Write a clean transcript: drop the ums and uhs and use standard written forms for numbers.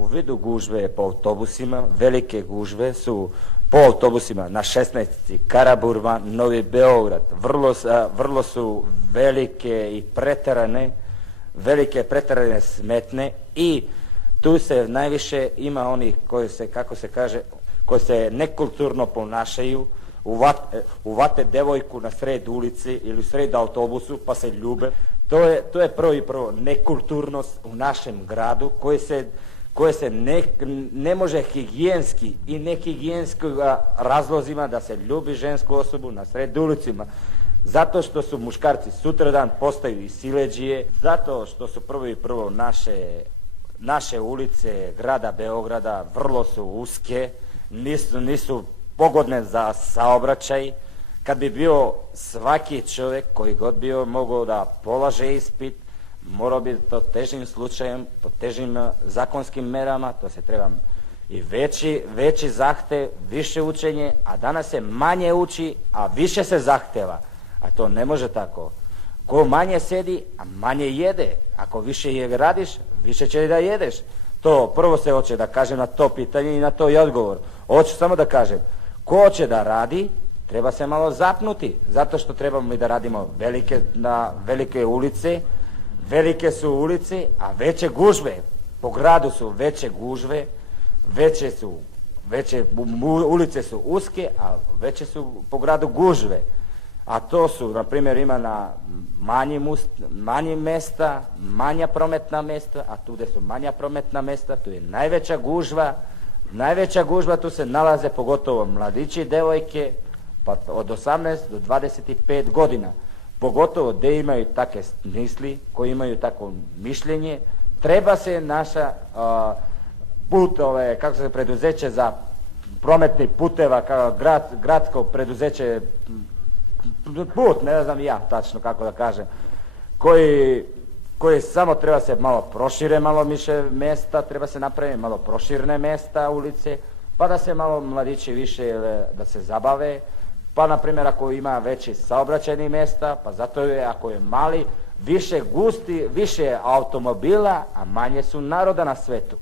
u vidu gužve po autobusima, velike gužve su po autobusima na 16. Karaburma, Novi Beograd, vrlo su velike pretjerane smetne i tu se najviše ima onih koji se, kako se kaže, koji se nekulturno ponašaju, uvate devojku na sred ulici ili u sred autobusu pa se ljube. To je prvo nekulturnost u našem gradu koje se ne može higijenski i nehigijenski razlozima da se ljubi žensku osobu na sred ulicima. Zato što su muškarci sutradan postaju i siledžije, zato što su prvo naše ulice grada Beograda vrlo su uske, nisu pogodne za saobraćaj. Kad bi bio svaki čovjek koji god bio mogao da polaže ispit, morao bi to težim slučajem, po težim zakonskim merama, to se treba i veći zahtev, više učenje, a danas se manje uči, a više se zahteva. A to ne može tako. Ko manje sedi, a manje jede. Ako više je radiš, više će da jedeš. To prvo se hoće da kažem na to pitanje i na to i odgovor. Hoću samo da kažem, ko hoće da radi, treba se malo zapnuti, zato što trebamo i da radimo velike ulice. Velike su ulice, a veće gužve. Po gradu su veće gužve, ulice su uske, a veće su po gradu gužve. A to su, na primjer, ima na manjim mesta, manja prometna mesta, a tu gdje su manja prometna mesta, tu je najveća gužva. Najveća gužva tu se nalaze pogotovo mladići i devojke, pa od 18 do 25 godina. Pogotovo gdje imaju takve misli, koji imaju takvo mišljenje, treba se naša preduzeće za prometni puteva, kao gradsko preduzeće, put, ne znam ja tačno kako da kažem, koji samo treba se malo prošire, malo više mjesta, treba se napraviti malo proširne mjesta, ulice, pa da se malo mladići više da se zabave. Pa, na primjer, ako ima veći saobraćajnih mjesta, pa zato je, ako je mali, više automobila, a manje su naroda na svetu.